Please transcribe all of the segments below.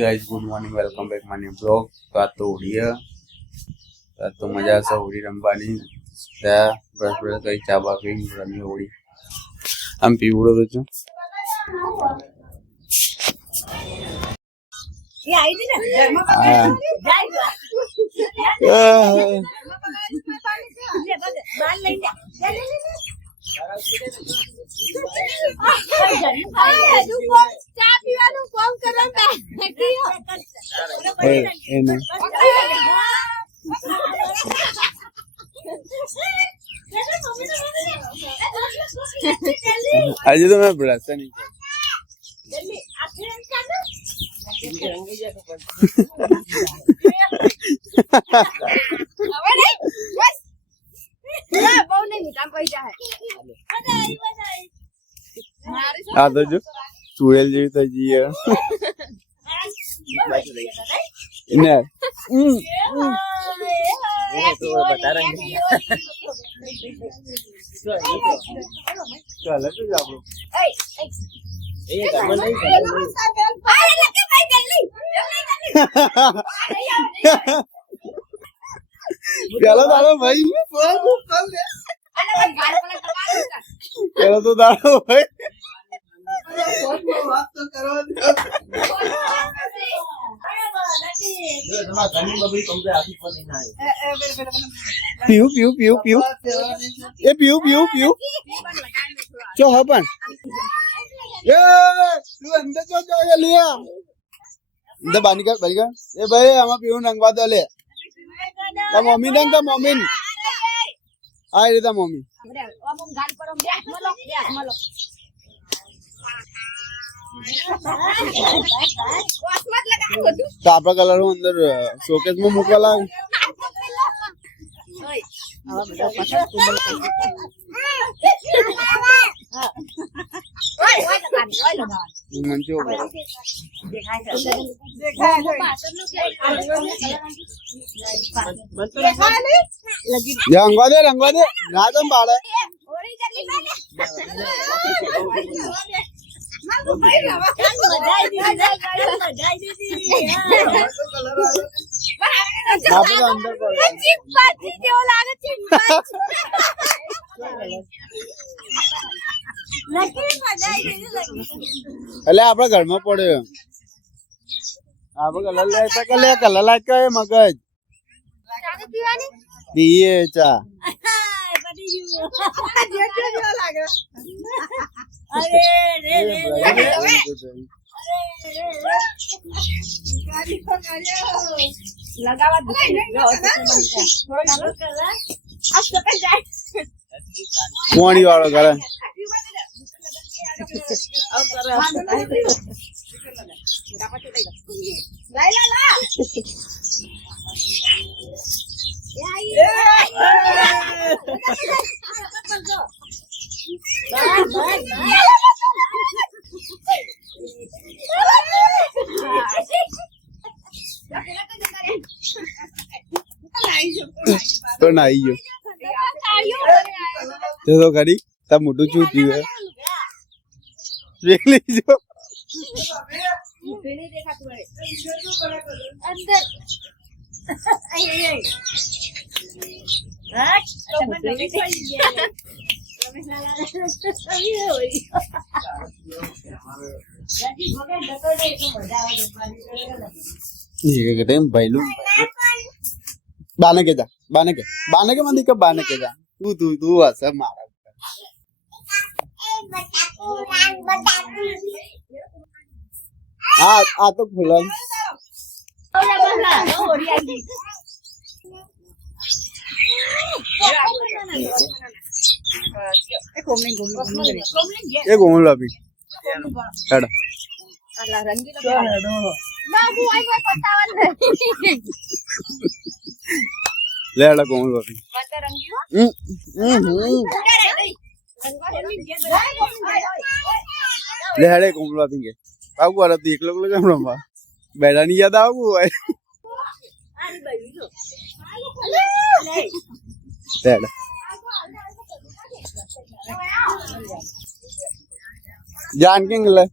Guys good morning welcome back my new blog. तो आज तो होली है, आज तो मजा से होली रमवानी बस बस कई चाबा पी रमी होली हम पीवड़ो तो छो ये आई थी ना घर में बाल नहीं आज तो मैं ब्रश नहीं आ तो जो चूड़ेल जी तो जी है ने तो बता रहे हैं चल तो जा ब्रो ये घर में नहीं चलो दादा भाई चलो तो दादा भाई पीऊ पीऊ पीऊ पीऊ ये पीऊ पीऊ पीऊ जो हपन ये तू अंदर जो जो ये लिया अंदर बानी कर ये भाई हम पीऊ नंगवा दो ले ता मम्मी दंग ता मम्मी आ रे ता मम्मी कापड़ा कलर अंदर शोकेस में मुकला मंचो ये रंगवा दे राजम बाड़ा એટલે આપડા ઘરમાં પડ્યો આપણે કલર લાઈટ કે મગજ પીએ ચા પાણી વાળો કરે तो नहीं जो तो खड़ी तब मोटू चूती है देख लीजिए ये कहते हैं बैलू बाने के मंदी कब बाने के जा तू ऐसा मारा आ तो खुला ये घूम लो अभी हेड ले हड़ा घूम लो अभी ले हड़े घूम लो अभी के आगू वाला देख लो हम रंबा बैठा नहीं ज्यादा आगू है લે जानकी લે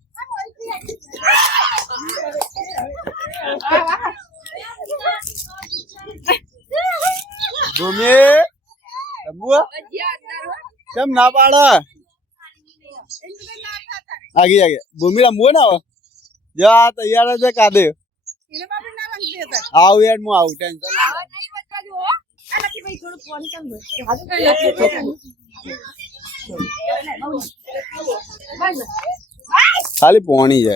ભૂમિ રમવું કેમ ના પાડે આગે ભૂમિ રમવું ને હવે જા તૈયાર છે કાદે આવું યાર હું આવું ટેન્શન ખાલી પોણી છે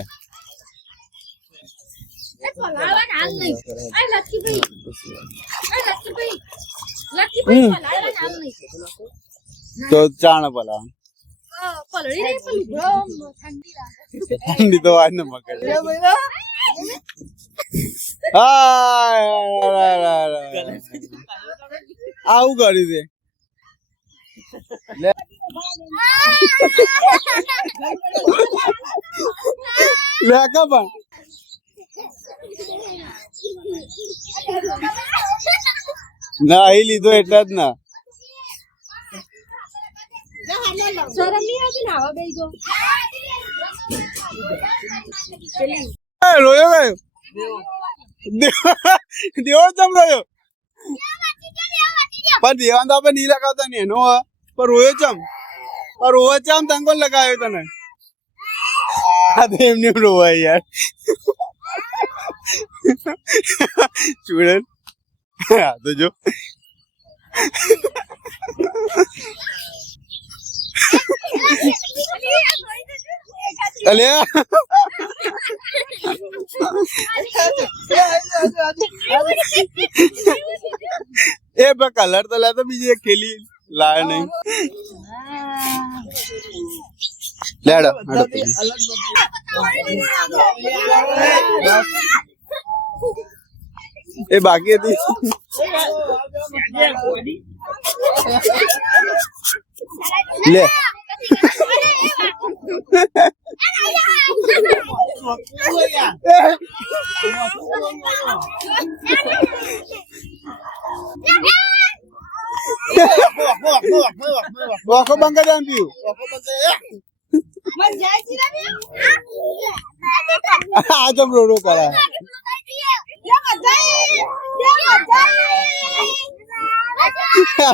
તો ચાણ પલા ઠંડી તો વાત ને મકર આવું કર્યું છે લે પણ ના અહીં લીધો એટલે જ ના રોયો ગયો દેવો ચમ રોયો પણ દેવાન તો આપણે નહીં લગાવતા ને એનો પણ રોયો ચમ પણ રોવા ચમ તને કોણ લગાવ્યો તને આ તો એમને રોવાય યાર સ્ટુડન્ટ હા તો જો અલે એ કલર તો લાતો બીજી એક ખેલી લાય નહીં લેડો એ બાકી હતી લે Wako bangga dan piu. Aja bro kala.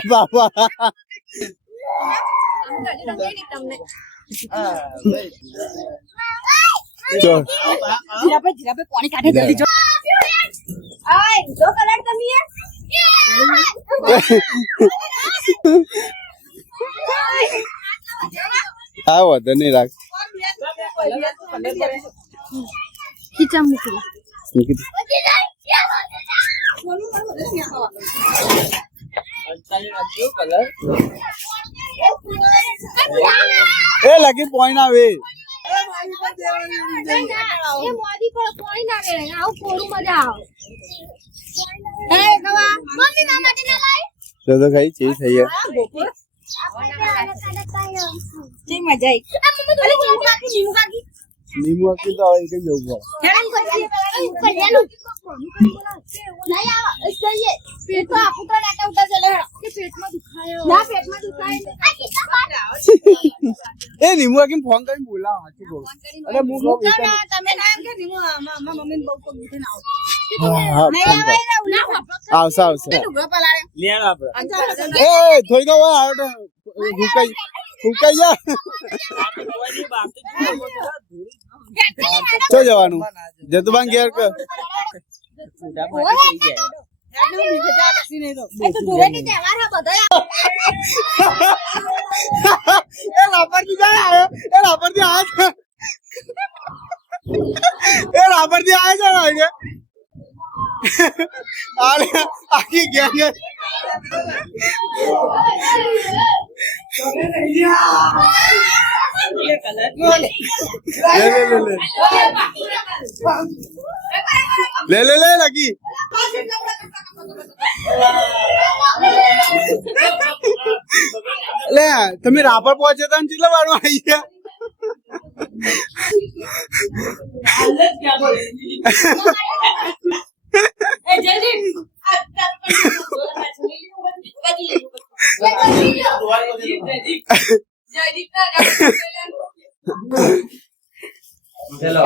Bapa. Chol. જીરાપે પાણી કાઢે જલ્દી જો. આય જો કલર તમે હા વધુ નહીં રાખ ખીચા મૂકી એ લગી પોઈન્ટ આવે તો ખાઈ ચી થઈ ગયા નીમુ આખી તો આવે કઈ જવું એ નીમુ આખી ફોન કરીને બોલાવ હાચી બોલ અરે હું આવશે આવશે એ થોડી ગયો આવે હુકાઈ હુકાઈ જા તો જવાનું જતુબાન ઘેર કર આખી ગેંગ ले ले ले लगी ले તમે રાપર પહોંચે તા કેટલા વાળો આવી ગયા ચલો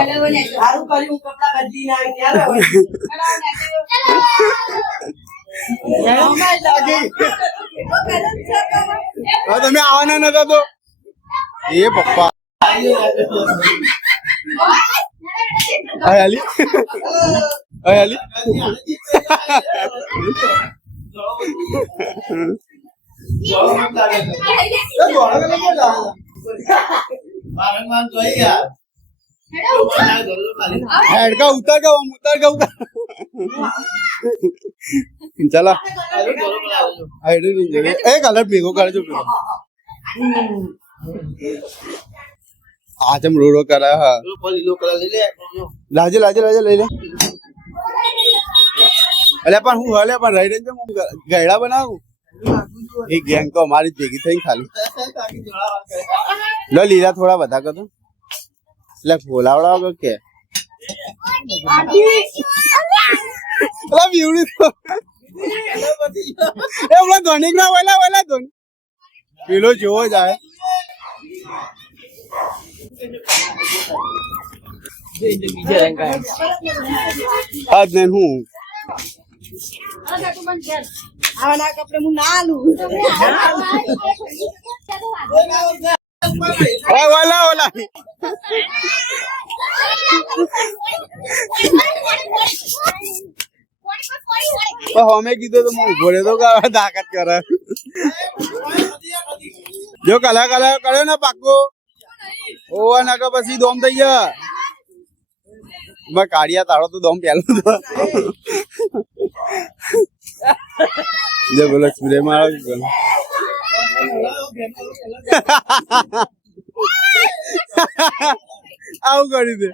સારું કર્યું હું કપડા બદલી ના આવી ત્યારે હવે તમે આવવાના નતા તો એ પપ્પા આલી આલી हेड का उतर का चला एक अलग भेगो कर जो आज हम रो रो करा है लाजे लाजे लाजे ले ले अरे अपन हूँ हले अपन राइड जो गैड़ा बनाऊ एक गैंग तो हमारी भेगी थी खाली लो लीला थोड़ा बता कर तो ले बोलावड़ा को क्या अरे ब्यूटी तो ए बोला धोनी ना वाला वाला धोनी किलो जो जाए બીજા રંગ का आज नहीं हूँ આના કપડે હું ના આલું ओए वाला वाला हमें कीधो तो मुंह भरे तो का ताकत कर जो कला कला करे ना पाको ओ ना का पसी दोम दइया मैं काढ़िया ताड़ो तो दोम प्यालो तो जब बोला सूर्य मारो આવું કરી દે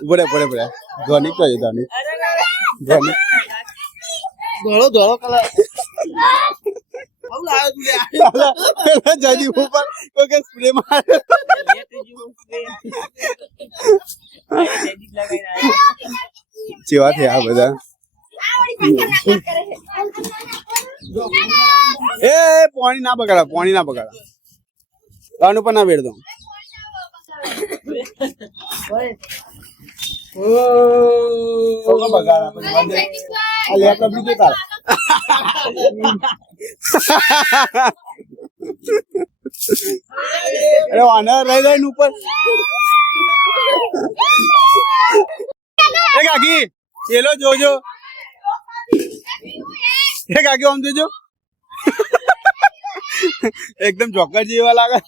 બડે બડે બડે ધોની તો છે ધોની ધોની ધોળો ધોળો કલર આવું લાવ્યો તું લે જજી ઉપર કોઈ કે સ્પ્રે મારે ચેવા થયા આ બધા એ પાણી ના બગાડા પાણી ના બગાડા તાનું પણ ના વેડ દો ઓ બગાડા પણ આ લે કબડી કે તાર અરે વાના રહી રહી ઉપર એ કાકી ચેલો જોજો એ કાકી આમ જોજો एकदम ચોક્કર જેવા લાગે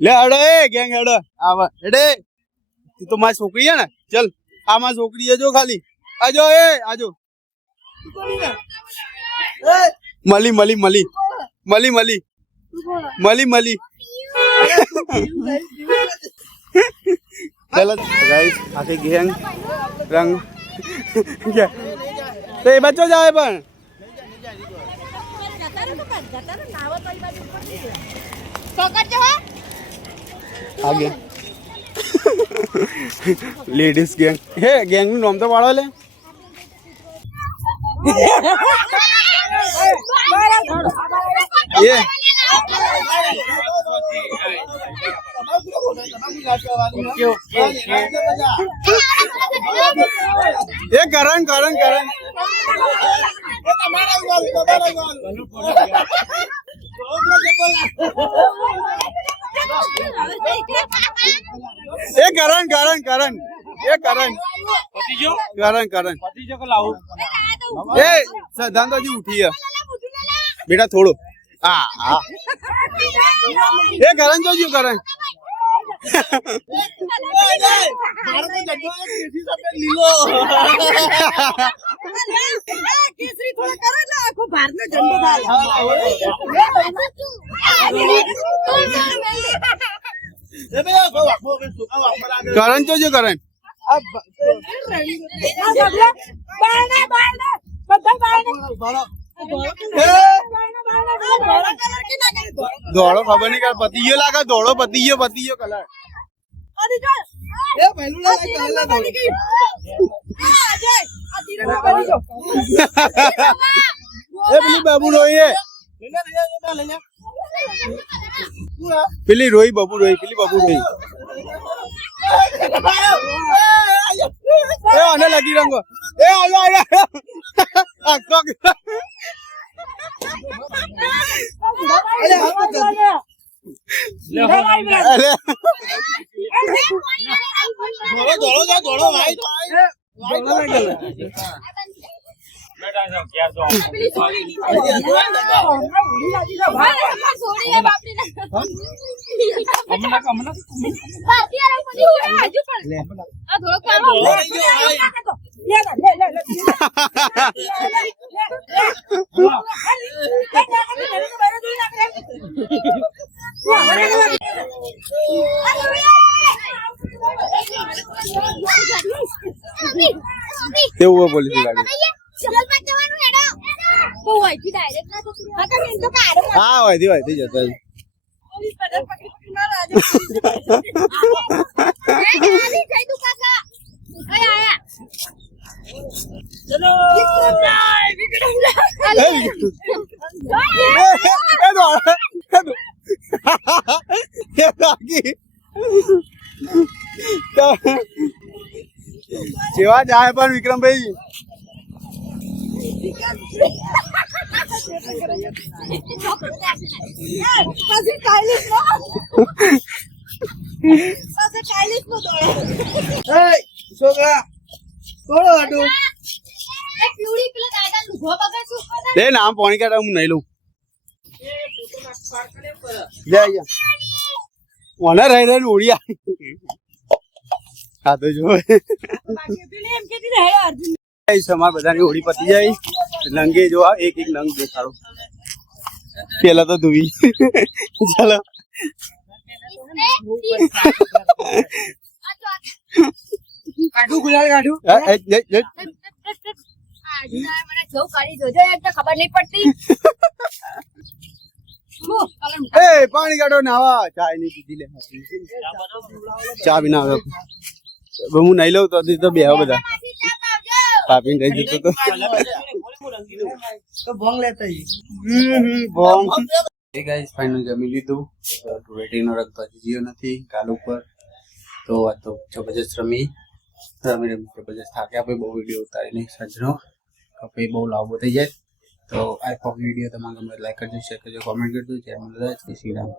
લે હડો એ ગેંગ હડો આવા હેડે તું તો મારી છોકરી છે ને ચલ આ મારી છોકરી છે જો ખાલી આજો એ આજો મલી મલી મલી મલી મલી મલી મલી चलो गाइस आके गैंग रंग क्या तो ये बच्चों जाए पर आगे लेडीज गैंग हे गैंग નું નામ તો પાડો લે ये ये करण करण करण ये करण करण करण ये करण करण करण ए सिद्धांत जी उठी है बेटा थोड़ो हाँ हाँ ये करण जो जी करण કેસરી થોડો કરો એટલે આખો ભારતનો ઝંડો થાય करण जो करण दौड़ो खबर नहीं कर पतियो लागा दौड़ो पतियो कलर ए बली बाबू रो ये પેલી રોઈ બબુ રોઈ પેલી બબુ રોઈ એ આને લાગી રંગો એ આયો આયો આખો અરે દોડો ભાઈ કેવું પોલીસ ગાડી હા હોય જતો જેવા જાય પણ વિક્રમભાઈ પછી ચાઇનીઝ નો પછી ચાઇનીઝ નો દોડે છોકરા થોડો વાટું લે નામ પાણી કાઢા હું નહીં લઉં લે અહીંયા ઓને રહી રહી ઉડિયા હા તો જો સમાર બધાની હોળી પતી જાય નંગે જો એક એક નંગ દેખાડો પેલા તો ધુવી ચાલો કાઢું ગુલાલ કાઢું ખબર નહીં પડતી એ પાણી કાઢો નાવા ચા ની પીધી લે ચા બી ના આવે હું નહીં લઉં તો બે બધા પાપી રહી જતો તો ભોંગ લેતા બોમ્બ એ ગાઈસ ફાઇનલ જમી લીધું ટુરેટીનો રંગ તો હજી જીયો નથી કાલ ઉપર તો આ તો જબરજસ્ત રમી જબરજસ્ત થાક્યા પછી બહુ વિડીયો ઉતારી નહીં સજનો પછી બહુ લાંબો થઈ જાય તો આ વિડીયો તમારે ગમે લાઈક કરજો શેર કરજો કોમેન્ટ કરજો જય મહારાજ જય શ્રી રામ